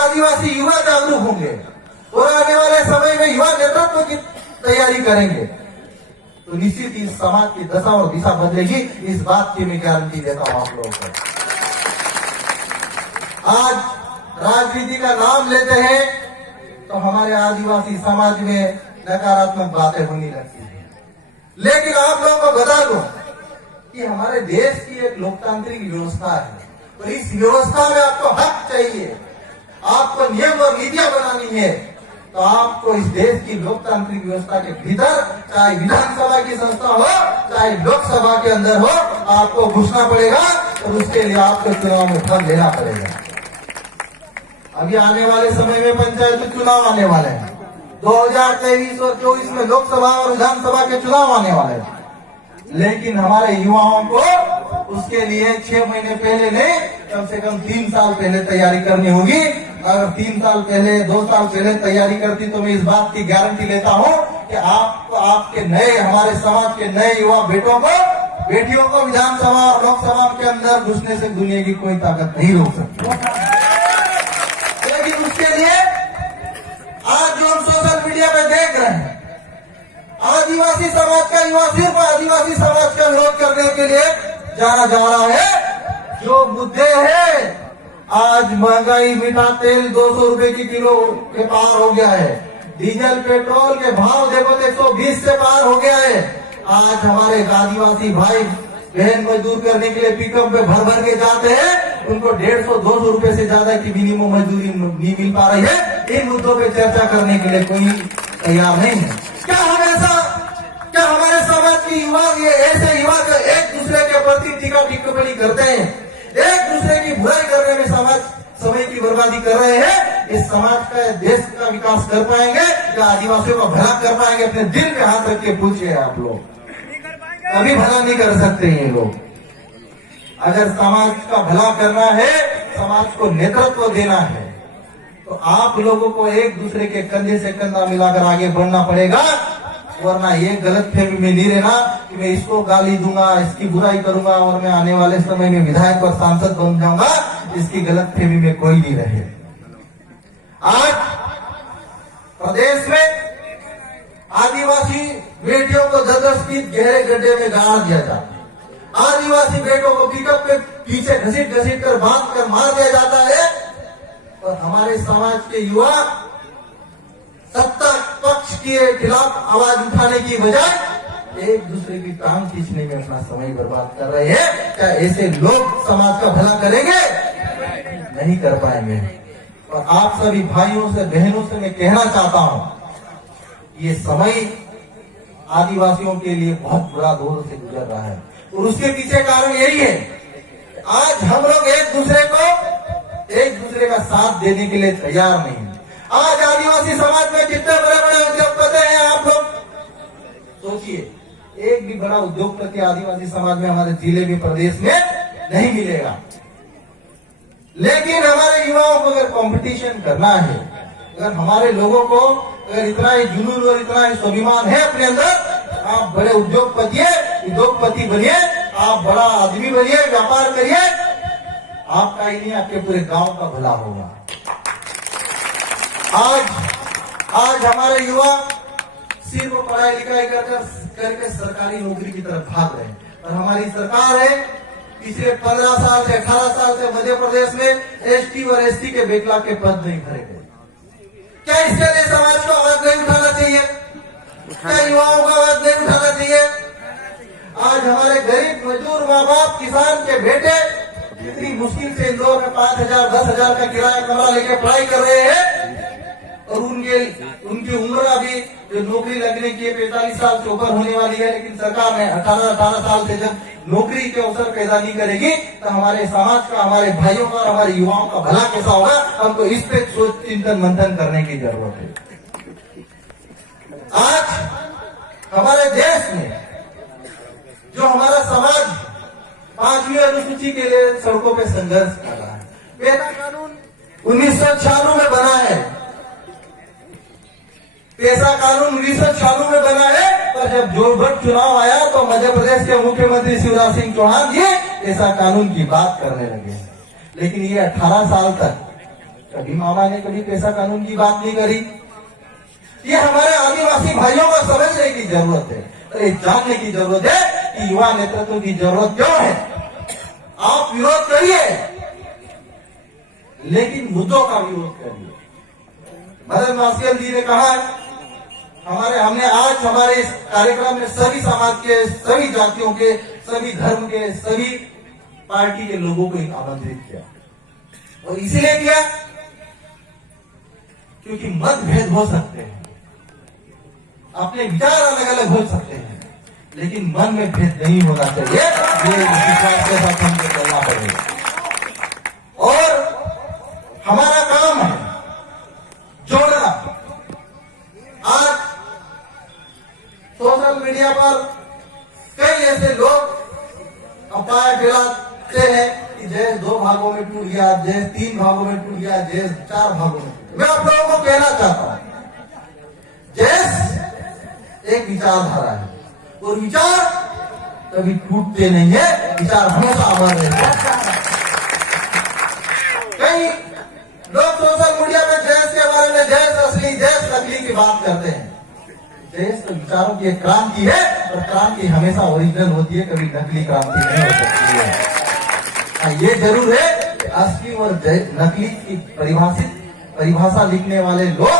आदिवासी युवा जागरूक होंगे और आने वाले समय में युवा नेतृत्व की तैयारी करेंगे तो निश्चित इस समाज की दशा और दिशा बदलेगी। इस बात की मैं गारंटी देता हूं आप लोगों को। आज राजनीति का नाम लेते हैं तो हमारे आदिवासी समाज में नकारात्मक बातें होने लगती है, लेकिन आप लोगों को बता दूं कि हमारे देश की एक लोकतांत्रिक व्यवस्था है और इस व्यवस्था में आपको हक चाहिए, आपको नियम और नीतियां बनानी है। तो आपको इस देश की लोकतांत्रिक व्यवस्था के भीतर, चाहे विधानसभा की संस्था हो चाहे लोकसभा के अंदर हो, आपको घुसना पड़ेगा और उसके लिए आपको चुनाव में भाग लेना पड़ेगा। अभी आने वाले समय में पंचायत चुनाव आने वाले हैं, 2023 और 24 में लोकसभा और विधानसभा के चुनाव आने वाले हैं, लेकिन हमारे युवाओं को उसके लिए 6 महीने पहले नहीं, कम से कम 3 साल पहले तैयारी करनी होगी। अगर 3 साल पहले 2 साल पहले तैयारी करती तो मैं इस बात की गारंटी लेता हूं कि आपको, आपके नए, हमारे समाज के नए युवा बेटियों को विधानसभा और लोकसभा के अंदर घुसने से दुनिया की कोई ताकत नहीं रोक सकती। लेकिन उसके लिए आज जो हम सोशल मीडिया पे देख रहे हैं, आदिवासी समाज का युवा सिर्फ आदिवासी समाज का विरोध करने के लिए जाना जा रहा है। जो मुद्दे हैं, आज महंगाई, मीठा तेल 200 रुपए की किलो के पार हो गया है, डीजल पेट्रोल के भाव देखो तो 120 से पार हो गया है। आज हमारे आदिवासी भाई बहन मजदूर करने के लिए पिकअप में भर भर के जाते हैं, उनको 150-200 रुपए से ज्यादा की मिनिमम मजदूरी नहीं मिल पा रही है। इन मुद्दों पे चर्चा करने के लिए कोई तैयार नहीं है। क्या हमारे समाज की युवा, ये ऐसे युवा जो एक दूसरे के प्रति टीका टिप्पणी करते हैं, एक दूसरे की बुराई करने में समाज समय की बर्बादी कर रहे हैं, इस समाज का, देश का विकास कर पाएंगे या आदिवासियों का भला कर पाएंगे? अपने दिल पे हाथ रख के पूछिए आप लोग, कभी भला नहीं कर सकते ये लोग। अगर समाज का भला करना है, समाज को नेतृत्व देना है, तो आप लोगों को एक दूसरे के कंधे से कंधा मिलाकर आगे बढ़ना पड़ेगा, वरना ये गलत फहमी में नहीं रहना कि मैं इसको गाली दूंगा, इसकी बुराई करूंगा और मैं आने वाले समय में विधायक और सांसद बन जाऊंगा। इसकी गलत फहमी में कोई नहीं रहे। आज प्रदेश में आदिवासी बेटियों को 10-10 फीट गहरे गड्ढे में गाड़ दिया जाता है, आदिवासी बेटों को पिकअप पे पीछे घसीट कर बांध कर मार दिया जाता है, और हमारे समाज के युवा सत्ता पक्ष के खिलाफ आवाज उठाने की बजाय एक दूसरे की टांग खींचने में अपना समय बर्बाद कर रहे हैं। क्या ऐसे लोग समाज का भला करेंगे? नहीं कर पाएंगे। और आप सभी भाइयों से, बहनों से मैं कहना चाहता हूं, ये समय आदिवासियों के लिए बहुत बुरा दौर से गुजर रहा है और उसके पीछे कारण यही है, आज हम लोग एक दूसरे का साथ देने के लिए तैयार नहीं। आज आदिवासी समाज में कितने बड़े उद्योगपति हैं आप लोग सोचिए, एक भी बड़ा उद्योगपति आदिवासी समाज में हमारे जिले में, प्रदेश में नहीं मिलेगा। लेकिन हमारे युवाओं को अगर कंपटीशन करना है, अगर हमारे लोगों को अगर इतना ही जुनून और इतना ही स्वाभिमान है अपने अंदर, आप बड़े उद्योगपति बनिए, आप बड़ा आदमी बनिए, व्यापार करिए, आपका ही नहीं आपके पूरे गांव का भला होगा। आज हमारे युवा सिर्फ पढ़ाई लिखाई करके सरकारी नौकरी की तरफ भाग रहे हैं, और हमारी सरकार है पिछले 15 साल से 18 साल से मध्य प्रदेश में एसटी और एससी के बैकलॉग के पद नहीं भरे गए। क्या इसके लिए समाज को आवाज नहीं उठाना चाहिए? क्या युवाओं को आवाज नहीं उठाना चाहिए? आज हमारे गरीब मजदूर माँ बाप, किसान के बेटे इतनी मुश्किल से इंदौर में 5,000-10,000 का किराया कमरा लेके पढ़ाई कर रहे हैं, और उनकी उम्र अभी जो नौकरी लगने की 45 साल से ऊपर होने वाली है, लेकिन सरकार ने 18 साल से जब नौकरी के अवसर पैदा नहीं करेगी तो हमारे समाज का, हमारे भाइयों का, हमारे युवाओं का भला कैसा होगा? हमको इस पे सोच चिंतन मंथन करने की जरूरत है। आज हमारे देश में जो हमारा समाज 5वीं अनुसूची के लिए सड़कों पे संघर्ष कर रहा है, पेसा कानून 1996 में बना है, पेसा कानून 1996 में बना है, पर जब जोरबट चुनाव आया तो मध्य प्रदेश के मुख्यमंत्री शिवराज सिंह चौहान जी पेसा कानून की बात करने लगे। लेकिन ये 18 साल तक कभी मामा ने कभी पैसा कानून की बात नहीं करी। ये हमारे आदिवासी भाइयों को समझने की जरूरत है और ये जानने की जरूरत है कि युवा नेतृत्व की जरूरत क्यों है। आप विरोध करिए, लेकिन मुद्दों का विरोध करिए। मदन मास्केल जी ने कहा, हमने आज हमारे इस कार्यक्रम में सभी समाज के, सभी जातियों के, सभी धर्म के, सभी पार्टी के लोगों को आमंत्रित किया। और इसीलिए किया क्योंकि मतभेद हो सकते हैं, अपने विचार अलग अलग हो सकते हैं, लेकिन मन में भेद नहीं होना चाहिए। ये विश्वास के साथ हमको चलना पड़ेगा और हमारा काम है जोड़ना। आज सोशल मीडिया पर कई ऐसे लोग अफवाह फैलाते हैं कि देश 2 भागों में टूट गया, देश 3 भागों में टूट गया, देश 4 भागों में। मैं आप लोगों को कहना चाहता हूं, देश एक विचारधारा है और विचार कभी टूटते नहीं है, विचार हमेशा अमर रहते हैं। कई लोग सोशल मीडिया पे देश के बारे में देश असली देश नकली की बात करते हैं। देश तो विचारों की एक क्रांति है और क्रांति हमेशा ओरिजिनल होती है, कभी नकली क्रांति नहीं हो सकती है। ये जरूर है कि असली और नकली की परिभाषा लिखने वाले लोग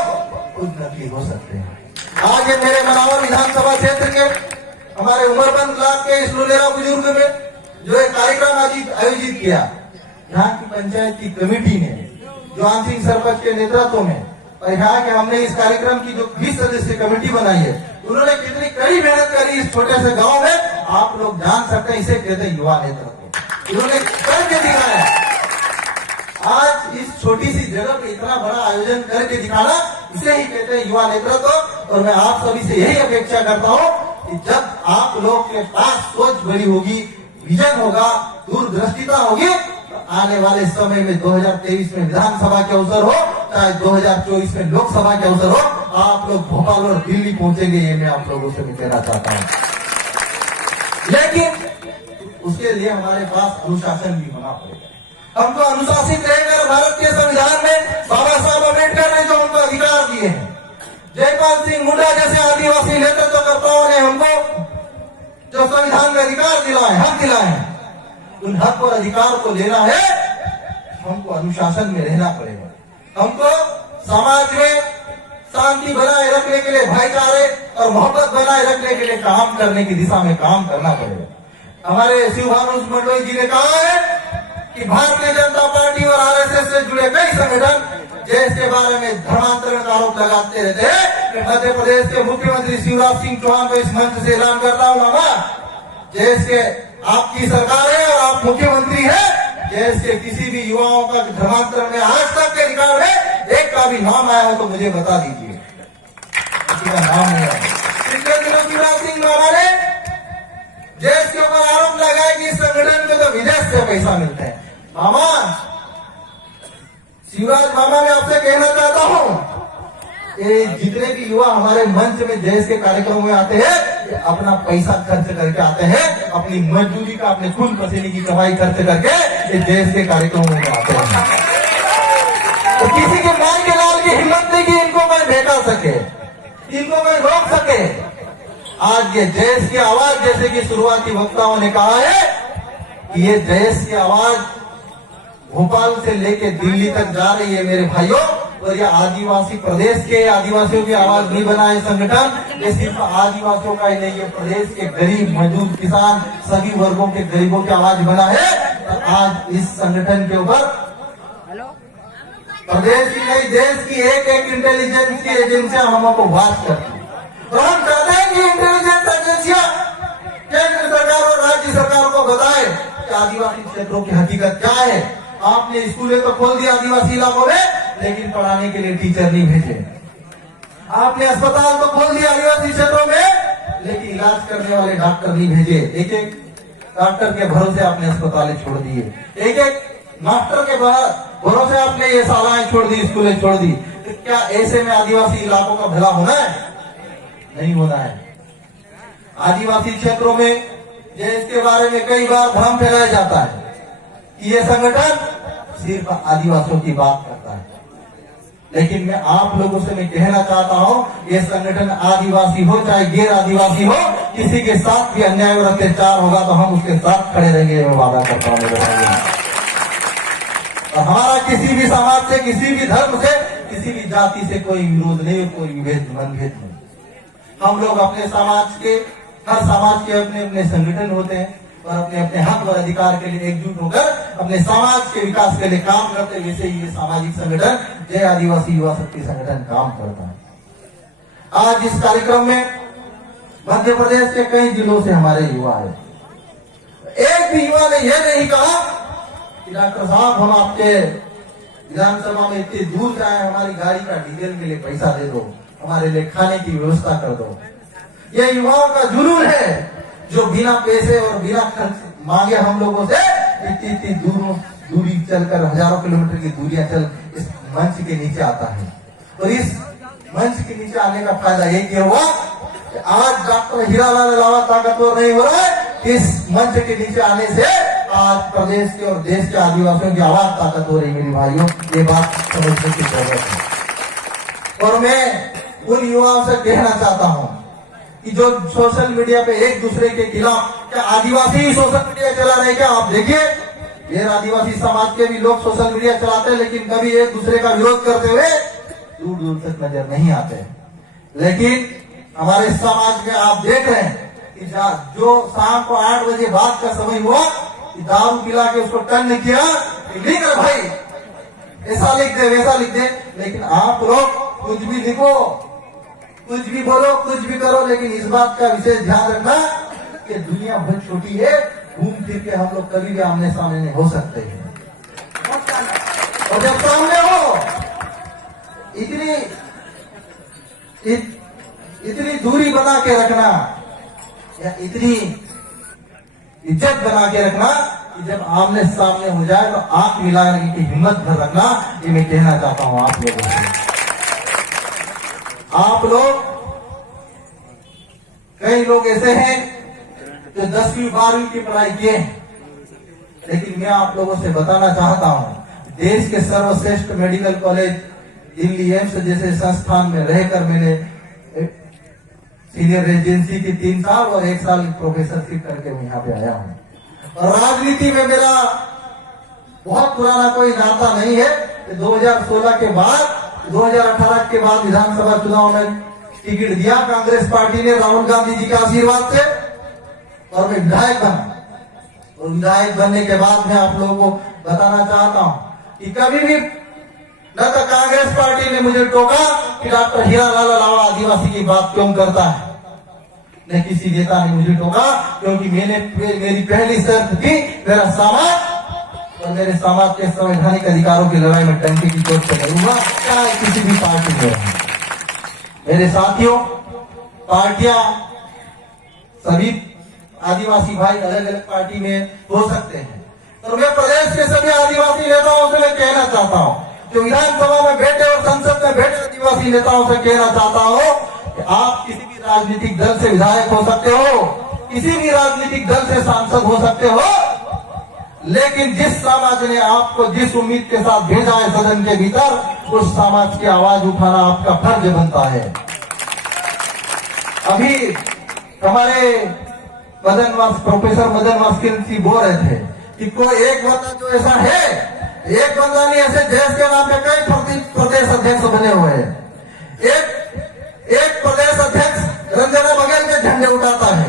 खुद नकली हो सकते हैं। आज ये मेरे मनावर विधानसभा क्षेत्र के हमारे उमरबंद ब्लॉक के इस लुलेरा बुजुर्ग में जो एक कार्यक्रम आयोजित किया, यहाँ की पंचायत की कमेटी ने जवान सिंह सरपंच के नेतृत्व में, और यहाँ के हमने इस कार्यक्रम की जो 20 सदस्य कमेटी बनाई है, उन्होंने कितनी कड़ी मेहनत करी इस छोटे से गांव में। आप लोग जान सकते हैं, इसे कहते हैं युवा नेतृत्व। उन्होंने करके दिखाया। आज इस छोटी सी जगह पे इतना बड़ा आयोजन करके दिखाना, इसे ही कहते हैं युवा नेतृत्व। और मैं आप सभी से यही अपेक्षा करता हूँ कि जब आप लोग के पास सोच बड़ी होगी, विजन होगा, दूरदृष्टिता होगी, तो आने वाले समय में 2023 में विधानसभा के अवसर हो, चाहे 2024 में लोकसभा के अवसर हो, आप लोग भोपाल और दिल्ली पहुंचेंगे। ये मैं आप लोगों से भी कहना चाहता हूँ, लेकिन उसके लिए हमारे पास अनुशासन भी होना पड़ेगा। हमको अनुशासित रहकर भारत के संविधान में बाबा साहब अम्बेडकर ने जो हमको अधिकार दिए हैं, जयपाल सिंह मुंडा जैसे आदिवासी नेतृत्वकर्ताओं ने हमको जो संविधान में अधिकार दिलाए, हक दिलाए, उन हक और अधिकार को लेना है, हमको अनुशासन में रहना पड़ेगा। हमको समाज में शांति बनाए रखने के लिए, भाईचारे और मोहब्बत बनाए रखने के लिए काम करने की दिशा में काम करना पड़ेगा। हमारे शिवभानु मंडल जी ने कहा है कि भारतीय जनता पार्टी और आरएसएस से जुड़े कई संगठन देश के बारे में धर्मांतरण का आरोप लगाते रहते हैं। मध्य प्रदेश के मुख्यमंत्री शिवराज सिंह चौहान को इस मंच से ऐलान करता हूँ, मामा, देश के आपकी सरकार है और आप मुख्यमंत्री हैं, देश के किसी भी युवाओं का धर्मांतरण में आज तक के रिकॉर्ड है, एक का भी नाम आया हो तो मुझे बता दीजिए। किसी का नाम नहीं आया। पिछले दिनों शिवराज सिंह मामा ने देश के ऊपर आरोप लगाया कि इस संगठन में तो विदेश से पैसा मिलता है। मामा, शिवराज मामा, मैं आपसे कहना चाहता हूँ, जितने भी युवा हमारे मंच में देश के कार्यक्रमों में आते हैं, अपना पैसा खर्च करके आते हैं, अपनी मजदूरी का, अपने खून पसीने की कमाई खर्च करके इस देश के कार्यक्रमों में आते हैं। तो किसी के मार के लाल की हिम्मत नहीं कि इनको कोई बेटा सके, इनको कोई रोक सके। आज ये देश की आवाज, जैसे कि शुरुआती वक्ताओं ने कहा है कि ये देश की आवाज भोपाल से लेके दिल्ली तक जा रही है मेरे भाइयों। और ये आदिवासी प्रदेश के आदिवासियों की आवाज नहीं बना है संगठन, ये सिर्फ आदिवासियों का ही नहीं है, प्रदेश के गरीब, मजदूर, किसान, सभी वर्गों के गरीबों की आवाज बना है। तो आज इस संगठन के ऊपर प्रदेश की नहीं, देश की एक एक इंटेलिजेंस की एजेंसियां हमको बात करती है। और हम चाहते हैं कि इंटेलिजेंस एजेंसियां केंद्र सरकार और राज्य सरकार को बताए कि आदिवासी क्षेत्रों की हकीकत क्या है। आपने स्कूलें तो खोल दिया आदिवासी इलाकों में, लेकिन पढ़ाने के लिए टीचर नहीं भेजे। आपने अस्पताल तो खोल दिया आदिवासी क्षेत्रों में, लेकिन इलाज करने वाले डॉक्टर नहीं भेजे। एक एक डॉक्टर के भरोसे आपने अस्पतालें छोड़ दिए, एक एक मास्टर के भरोसे आपने ये शालाएं छोड़ दी, स्कूलें छोड़ दी। तो क्या ऐसे में आदिवासी इलाकों का भला होना है? नहीं होना है। आदिवासी क्षेत्रों में देश के बारे में कई बार भ्रम फैलाया जाता है कि ये संगठन सिर्फ आदिवासियों की बात करता है। लेकिन मैं आप लोगों से मैं कहना चाहता हूँ, ये संगठन आदिवासी हो चाहे गैर आदिवासी हो, किसी के साथ भी अन्याय और अत्याचार होगा तो हम उसके साथ खड़े रहेंगे, मैं वादा करता हूँ मेरे भाइयों। और हमारा किसी भी समाज से, किसी भी धर्म से, किसी भी जाति से कोई विरोध नहीं, कोई मनभेद नहीं। हम लोग अपने समाज के, हर समाज के अपने अपने संगठन होते हैं और अपने अपने हक और अधिकार के लिए एकजुट होकर अपने समाज के विकास के लिए काम करते हैं। वैसे ही ये सामाजिक संगठन जय आदिवासी युवा शक्ति संगठन काम करता है। आज इस कार्यक्रम में मध्य प्रदेश के कई जिलों से हमारे युवा आए। एक भी युवा ने यह नहीं कहा कि डॉक्टर साहब हम आपके विधानसभा में इतनी दूर जाए, हमारी गाड़ी का डीजल के लिए पैसा दे दो, हमारे लिए खाने की व्यवस्था कर दो। यह युवाओं का जुनून है जो बिना पैसे और बिना खर्च मांगे हम लोगों से इतनी दूरी चलकर, हजारों किलोमीटर की दूरियां चल इस मंच के नीचे आता है। और इस मंच के नीचे आने का फायदा एक ये हुआ कि आज डॉक्टर हीरालाल अलावा ताकतवर नहीं हो रहा है। इस मंच के नीचे आने से आज प्रदेश के और देश के आदिवासियों की आवाज ताकत हो रही। मेरे भाइयों, ये बात समझने की जरूरत है। और मैं उन युवाओं से कहना चाहता हूं कि जो सोशल मीडिया पे एक दूसरे के खिलाफ, क्या आदिवासी ही सोशल मीडिया चला रहे? क्या आप देखिए, गैर आदिवासी समाज के भी लोग सोशल मीडिया चलाते हैं, लेकिन कभी एक दूसरे का विरोध करते हुए दूर दूर तक नजर नहीं आते। लेकिन हमारे समाज में आप देख रहे हैं कि जो शाम को 8 बजे बाद का समय हुआ, कि दारू पिला के उसको टन किया, लिख रहे भाई ऐसा लिख दे वैसा लिख दे। लेकिन आप लोग कुछ भी लिखो, कुछ भी बोलो, कुछ भी करो, लेकिन इस बात का विशेष ध्यान रखना कि दुनिया बहुत छोटी है, घूम फिर के हम लोग कभी भी आमने सामने नहीं हो सकते हैं। और जब सामने हो, इतनी दूरी बना के रखना या इतनी इज्जत बना के रखना कि जब आमने सामने हो जाए तो आंख मिलाने की हिम्मत भर रखना। ये मैं कहना चाहता हूं आप लोगों से। आप लोग, कई लोग ऐसे हैं जो 10वीं 12वीं की पढ़ाई किए, लेकिन मैं आप लोगों से बताना चाहता हूं, देश के सर्वश्रेष्ठ मेडिकल कॉलेज दिल्ली एम्स जैसे संस्थान में रहकर मैंने सीनियर रेजिडेंसी की 3 साल और 1 साल प्रोफेसरशिप करके मैं यहाँ पे आया हूँ। और राजनीति में मेरा बहुत पुराना कोई नाता नहीं है। 2016 के बाद, 2018 के बाद विधानसभा चुनाव में टिकट दिया कांग्रेस पार्टी ने राहुल गांधी जी के आशीर्वाद से, और मैं विधायक बना। और विधायक बनने के बाद मैं आप लोगों को बताना चाहता हूं कि कभी भी न तो कांग्रेस पार्टी ने मुझे टोका कि डॉक्टर हीरालाल अलावा आदिवासी की बात क्यों करता है, न किसी नेता ने मुझे टोका, क्योंकि मेरी पहली शर्त थी मेरा समाज और मेरे समाज के संवैधानिक अधिकारों की लड़ाई में टंकी की चोट से लड़ूंगा, चाहे किसी भी पार्टी में रहूं। मेरे साथियों, पार्टियां, सभी आदिवासी भाई अलग अलग पार्टी में हो सकते हैं, और मैं प्रदेश के सभी आदिवासी नेताओं से मैं कहना चाहता हूं, जो विधानसभा में बैठे और संसद में बैठे आदिवासी नेताओं से कहना चाहता हूं कि आप किसी भी राजनीतिक दल से विधायक हो सकते हो, किसी भी राजनीतिक दल से सांसद हो सकते हो, लेकिन जिस समाज ने आपको जिस उम्मीद के साथ भेजा है सदन के भीतर, उस समाज की आवाज उठाना आपका फर्ज बनता है। अभी हमारे प्रोफेसर मदन वास्किल बोल रहे थे कि कोई एक बंदा जो ऐसा है, एक बंदा नहीं, ऐसे देश के नाम पे कई प्रदेश अध्यक्ष बने हुए हैं। एक प्रदेश अध्यक्ष रंजना बघेल के झंडे उठाता है,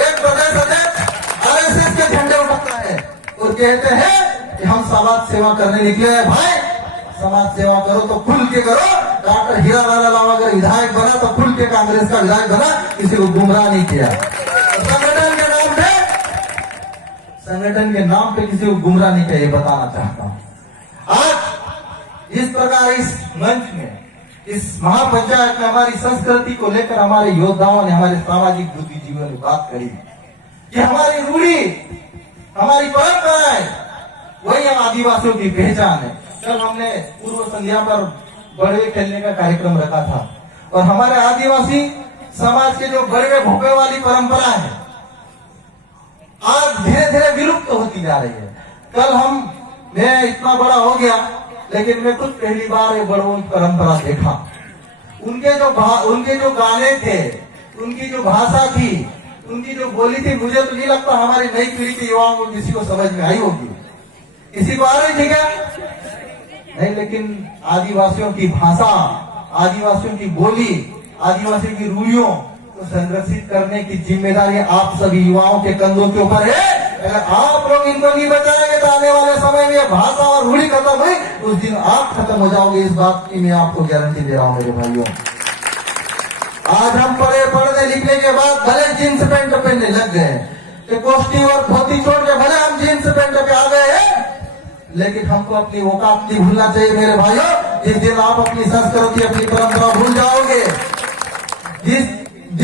एक प्रदेश अध्यक्ष आरएसएस के झंडे उठाता है और कहते हैं कि हम समाज सेवा करने निकले हैं। भाई, समाज सेवा करो तो खुल के करो। डॉक्टर हीरालाल अलावा अगर विधायक बना तो खुल के कांग्रेस का विधायक बना, किसी को गुमराह नहीं किया। संगठन के नाम पे किसी को गुमराह नहीं किया, ये बताना चाहता हूं। आज इस प्रकार इस मंच में, इस महापंचायत में हमारी संस्कृति को लेकर हमारे योद्धाओं ने, हमारे सामाजिक बुद्धिजीवियों ने बात करी कि हमारी रूढ़ी, हमारी परंपराएं, वही हम आदिवासियों की पहचान है। कल हमने पूर्व संध्या पर बड़वे खेलने का कार्यक्रम रखा था, और हमारे आदिवासी समाज के जो बड़वे भोपे वाली परंपरा है आज धीरे धीरे विलुप्त होती जा रही है। कल मैं इतना बड़ा हो गया, लेकिन मैं खुद पहली बार ये बड़ों परंपरा देखा। उनके जो गाने थे, उनकी जो भाषा थी, उनकी जो बोली थी, मुझे तो नहीं लगता हमारी नई पीढ़ी के युवाओं को किसी को समझ में आई होगी। किसी को आ रही थी क्या? नहीं। लेकिन आदिवासियों की भाषा, आदिवासियों की बोली, आदिवासियों की रूढ़ियों को संरक्षित करने की जिम्मेदारी आप सभी युवाओं के कंधों के ऊपर है। अगर आप लोग इनको नहीं बचाएंगे तो आने वाले समय में भाषा और रूढ़ी खत्म हुई, उस दिन आप खत्म हो जाओगे। इस बात की मैं आपको गारंटी दे रहा हूं मेरे भाइयों। आज हम पढ़ने लिखने के बाद भले जींस पैंट पहनने लग गए, कि कोष्टी और धोती छोड़ के भले हम जींस पैंट पे आ गए हैं, लेकिन हमको अपनी औकात नहीं भूलना चाहिए मेरे भाइयों। जिस दिन आप अपनी संस्कृति, अपनी परंपरा भूल जाओगे, जिस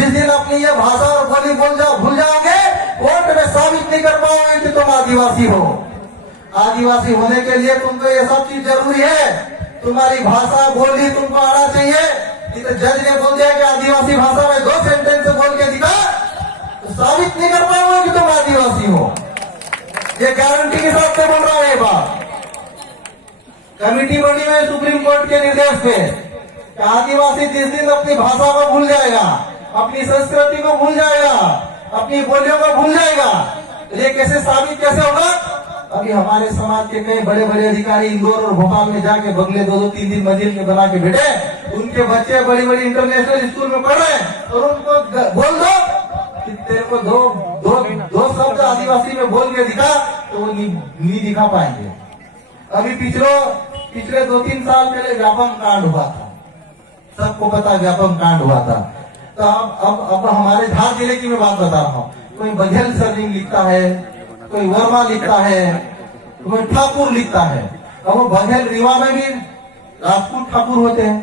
दिन अपनी ये भाषा और बोली भूल जाओगे, कोर्ट में साबित नहीं कर पाओगे कि तुम आदिवासी हो। आदिवासी होने के लिए तुमको ये सब चीज जरूरी है। तुम्हारी भाषा बोली तुमको आना चाहिए। तो जज ने बोल दिया कि आदिवासी भाषा में 2 सेंटेंस बोल के दिखा, तो साबित नहीं कर पाओगे कि तुम आदिवासी हो। ये गारंटी के साथ से बोल रहा है। बात कमेटी बनी हुई सुप्रीम कोर्ट के निर्देश पे, आदिवासी जिस दिन अपनी भाषा को भूल जाएगा, अपनी संस्कृति को भूल जाएगा, अपनी बोलियों को भूल जाएगा, तो ये कैसे साबित कैसे होगा? अभी हमारे समाज के कई बड़े बड़े अधिकारी इंदौर और भोपाल में जाके बंगले 2-2, 3-3 मंजिल में बना के बैठे, उनके बच्चे बड़ी बड़ी इंटरनेशनल स्कूल में पढ़ रहे हैं, और उनको बोल दो कि तेरे को दो शब्द आदिवासी में बोल के दिखा, तो वो नहीं दिखा पाएंगे। अभी पिछले 2-3 साल पहले व्यापम कांड हुआ था, सबको पता व्यापम कांड हुआ था। तो अब हमारे धार जिले की मैं बात बता रहा हूँ। कोई बघेल सरनेम लिखता है, कोई वर्मा लिखता है, कोई ठाकुर लिखता है। अब वो बघेल रीवा में भी राजपूत ठाकुर होते हैं,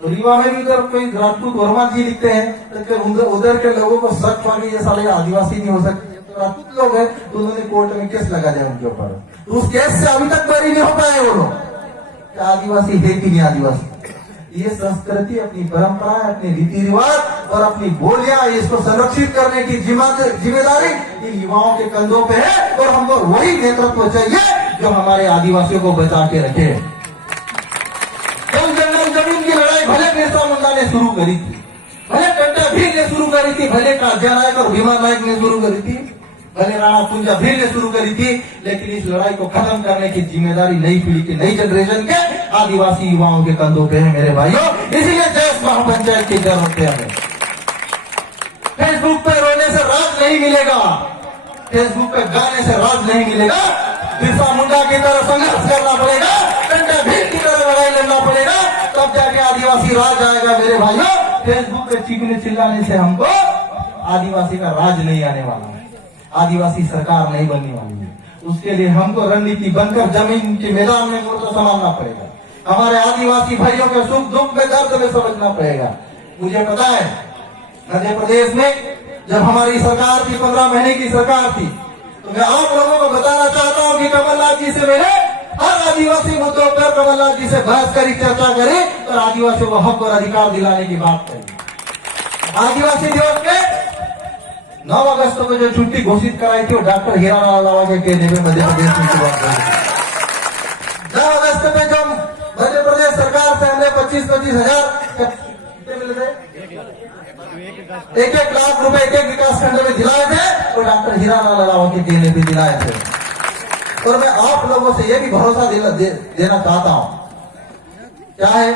तो रीवा में भी अगर कोई राजपूत वर्मा जी लिखते हैं, तो उधर के लोगों को शक हुआ कि ये साले आदिवासी नहीं हो सकते, तो राजपूत लोग हैं, तो उन्होंने कोर्ट में केस लगा दिया उनके ऊपर। तो उस केस से अभी तक बरी नहीं हो पाए वो लोग, आदिवासी है कि नहीं आदिवासी। ये संस्कृति, अपनी परंपरा, अपने रीति रिवाज और अपनी बोलियां, इसको संरक्षित करने की जिम्मेदारी इन युवाओं के कंधों पे है। और हमको वही नेतृत्व चाहिए जो हमारे आदिवासियों को बचा के रखे। जंगल जमीन की लड़ाई भले बिरसा मुंडा ने शुरू करी थी, भले कंटा भील ने शुरू करी थी, भले काजा नायक और भीमा नायक ने शुरू करी थी, भले राणा कुंजा भील ने शुरू करी थी, लेकिन इस लड़ाई को खत्म करने की जिम्मेदारी नई पीढ़ी की, नई जनरेशन के आदिवासी युवाओं के कंधों पे है मेरे भाइयों। इसीलिए जैस महापंचायत की जरूरत है हमें। फेसबुक पे रोने से राज नहीं मिलेगा, फेसबुक पे गाने से राज नहीं मिलेगा। बिरसा मुंडा की तरह संघर्ष करना पड़ेगा, कंटा भील की तरह लड़ाई लड़ना पड़ेगा, तब जाके आदिवासी राज आएगा मेरे भाइयों। फेसबुक पे चीखने चिल्लाने से हमको आदिवासी का राज नहीं आने वाला है, आदिवासी सरकार नहीं बनने वाली है। उसके लिए हमको रणनीति बनकर जमीन के मैदान में मोर्चा संभालना पड़ेगा। हमारे आदिवासी भाइयों के सुख दुख में, दर्द में समझना पड़ेगा। मुझे पता है मध्य प्रदेश में जब हमारी सरकार थी, 15 महीने की सरकार थी, तो मैं आप लोगों को बताना चाहता हूँ कि कमलनाथ जी से मैंने हर आदिवासी मुद्दों पर कमलनाथ जी से बहस करी, चर्चा करी और आदिवासियों को हक और अधिकार दिलाने की बात करी। आदिवासी दिवस के 9 अगस्त को जो छुट्टी घोषित कराई थी वो डॉक्टर हीरालाल लावा के कहने में मध्य प्रदेश में बात करी। 9 अगस्त में जो मध्य प्रदेश सरकार से हमने 25-25 हजार कितने मिले थे, 1-1 लाख रुपए एक विकास खंड में दिलाए थे, वो डॉक्टर हीरालाल लावा के कहने पे दिलाए थे। और मैं आप लोगों से ये भी भरोसा देना चाहता हूं, क्या है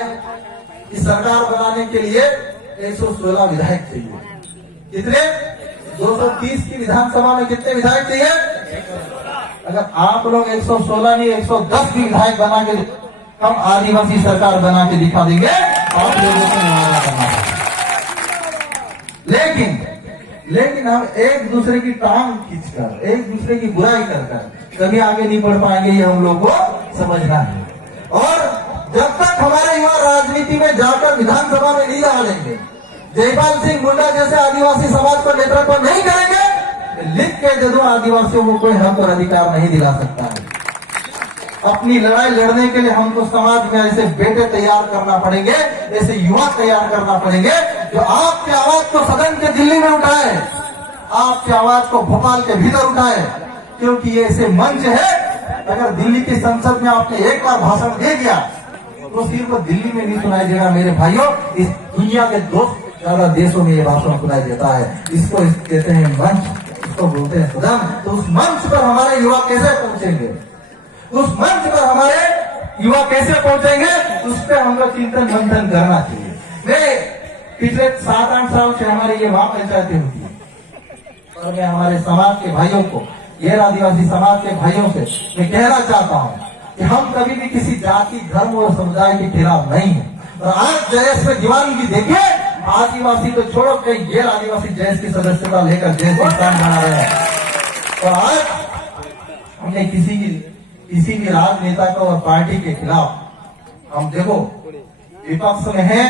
कि सरकार बनाने के लिए 116 विधायक चाहिए। कितने? 230 की विधानसभा में कितने विधायक चाहिए? अगर आप लोग 116 नहीं 110 भी विधायक बना के, हम आदिवासी सरकार बना के दिखा देंगे। आप लोगों को मुआवजा करना है, लेकिन हम एक दूसरे की टांग खींचकर, एक दूसरे की बुराई कर कभी आगे नहीं बढ़ पाएंगे। ये हम लोग को समझना है। और जब तक हमारे युवा राजनीति में जाकर विधानसभा में नहीं लड़ेंगे, जयपाल सिंह मुंडा जैसे आदिवासी समाज को नेतृत्व नहीं करेंगे, लिख के दे दो, आदिवासियों को कोई हक और अधिकार नहीं दिला सकता है। अपनी लड़ाई लड़ने के लिए हमको समाज में ऐसे बेटे तैयार करना पड़ेंगे, ऐसे युवा तैयार करना पड़ेंगे जो आपकी आवाज को सदन के दिल्ली में उठाए, आपकी आवाज को भोपाल के भीतर उठाए, क्योंकि ये ऐसे मंच है अगर दिल्ली की संसद में आपने एक बार भाषण दे दिया तो सिर्फ दिल्ली में नहीं सुनाई देगा मेरे भाइयों, इस दुनिया के 200 ज्यादा देशों में ये भाषण सुनाई देता है। इसको कहते हैं मंच, इसको बोलते हैं सदन। तो उस मंच पर हमारे युवा कैसे पहुंचेंगे, उस मंच पर हमारे युवा कैसे पहुंचेंगे, उस पर हम लोग चिंतन मंथन करना चाहिए। मैं पिछले 7-8 साल से हमारे ये वहां पंचायतें होती है और मैं हमारे समाज के भाइयों को, गैर आदिवासी समाज के भाइयों से मैं कहना चाहता हूँ कि हम कभी भी किसी जाति, धर्म और समुदाय के खिलाफ नहीं है। और आज जयेश में दीवानगी देखिए, आदिवासी तो छोड़ो, कई गैर आदिवासी जयेश की सदस्यता लेकर जयेश को स्थान बना रहे हैं। और आज हमने किसी भी राजनेता को और पार्टी के खिलाफ हम देखो विपक्ष में है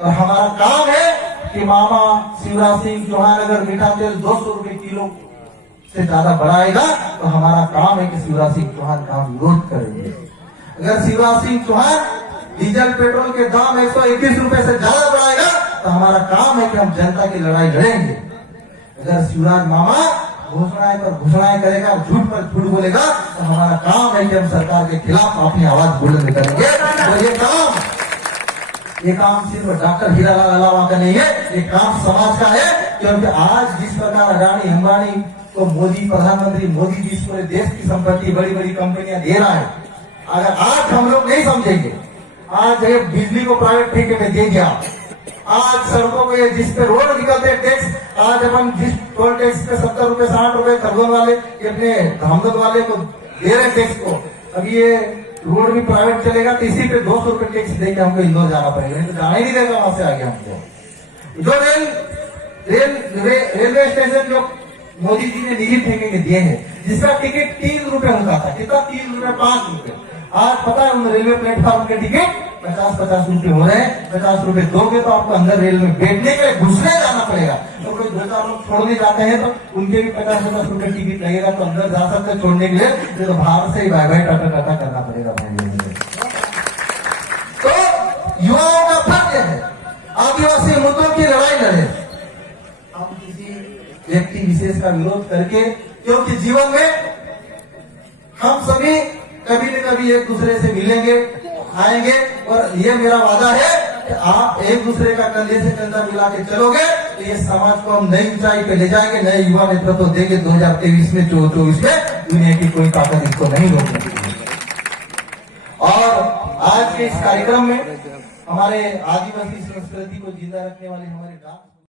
और हमारा काम है कि मामा शिवराज सिंह चौहान अगर मीठा तेल 200 रुपए किलो से ज्यादा बढ़ाएगा तो हमारा काम है कि शिवराज सिंह चौहान का हम विरोध करेंगे। अगर शिवराज सिंह चौहान डीजल पेट्रोल के दाम 121 रुपए से ज्यादा बढ़ाएगा तो हमारा काम है कि हम जनता की लड़ाई लड़ेंगे। अगर शिवराज मामा घोषणाएं पर घोषणाएं करेगा, झूठ पर झूठ बोलेगा तो हमारा काम है कि हम सरकार के खिलाफ अपनी आवाज बुलंद करेंगे। तो ये काम सिर्फ डॉक्टर हीरालाल अलावा का नहीं है, ये काम समाज का है। क्योंकि आज जिस प्रकार अडानी अंबानी को मोदी, प्रधानमंत्री मोदी जी पूरे देश की संपत्ति बड़ी बड़ी कंपनियां दे रहा है, अगर आज हम लोग नहीं समझेंगे, आज ये बिजली को प्राइवेट ठेके में दे दिया, आज सड़कों पे जिस पे रोड निकलते टैक्स, आज अपन जिस टोल टैक्स पे 70 रुपए 60 रुपए खरगोन वाले अपने धामदोद वाले को दे रहे टैक्स को, अब ये रोड भी प्राइवेट चलेगा तो इसी पे 200 रुपए टैक्स देके हमको इंदौर जाना पड़ेगा, नहीं तो जाना ही नहीं देगा वहां से आगे हमको। जो रेलवे स्टेशन जो मोदी जी ने निजी ठेके के दिए हैं, जिसका टिकट 3 रुपए होता था, कितना 3 रुपए 5 रुपए, आज पता है उन रेलवे प्लेटफॉर्म के टिकट 50-50 रुपए हो रहे हैं। 50 रुपए दोगे तो आपको अंदर रेल में बैठने के लिए घुसने जाना पड़ेगा। तो कोई 2-4 लोग छोड़ने जाते हैं तो उनके भी 50-50 रुपए टिकट लगेगा, तो अंदर जा सकते छोड़ने के लिए, तो बाहर से ही बाय बाय टाटा टाटा करना पड़ेगा भाई। तो युवाओं का फर्ज है आदिवासी मुद्दों की लड़ाई लड़े, हम किसी व्यक्ति विशेष का विरोध करके, क्योंकि जीवन में हम सभी कभी न कभी एक दूसरे से मिलेंगे, आएंगे, और ये मेरा वादा है कि आप एक दूसरे का कंधे से कंधा मिला के चलोगे तो ये समाज को हम नई ऊंचाई पे ले जाएंगे, नए युवा नेतृत्व तो देंगे 2023 में 24 में दुनिया की कोई ताकत इसको नहीं रोक सकती। और आज के इस कार्यक्रम में हमारे आदिवासी संस्कृति को जिंदा रखने वाले हमारे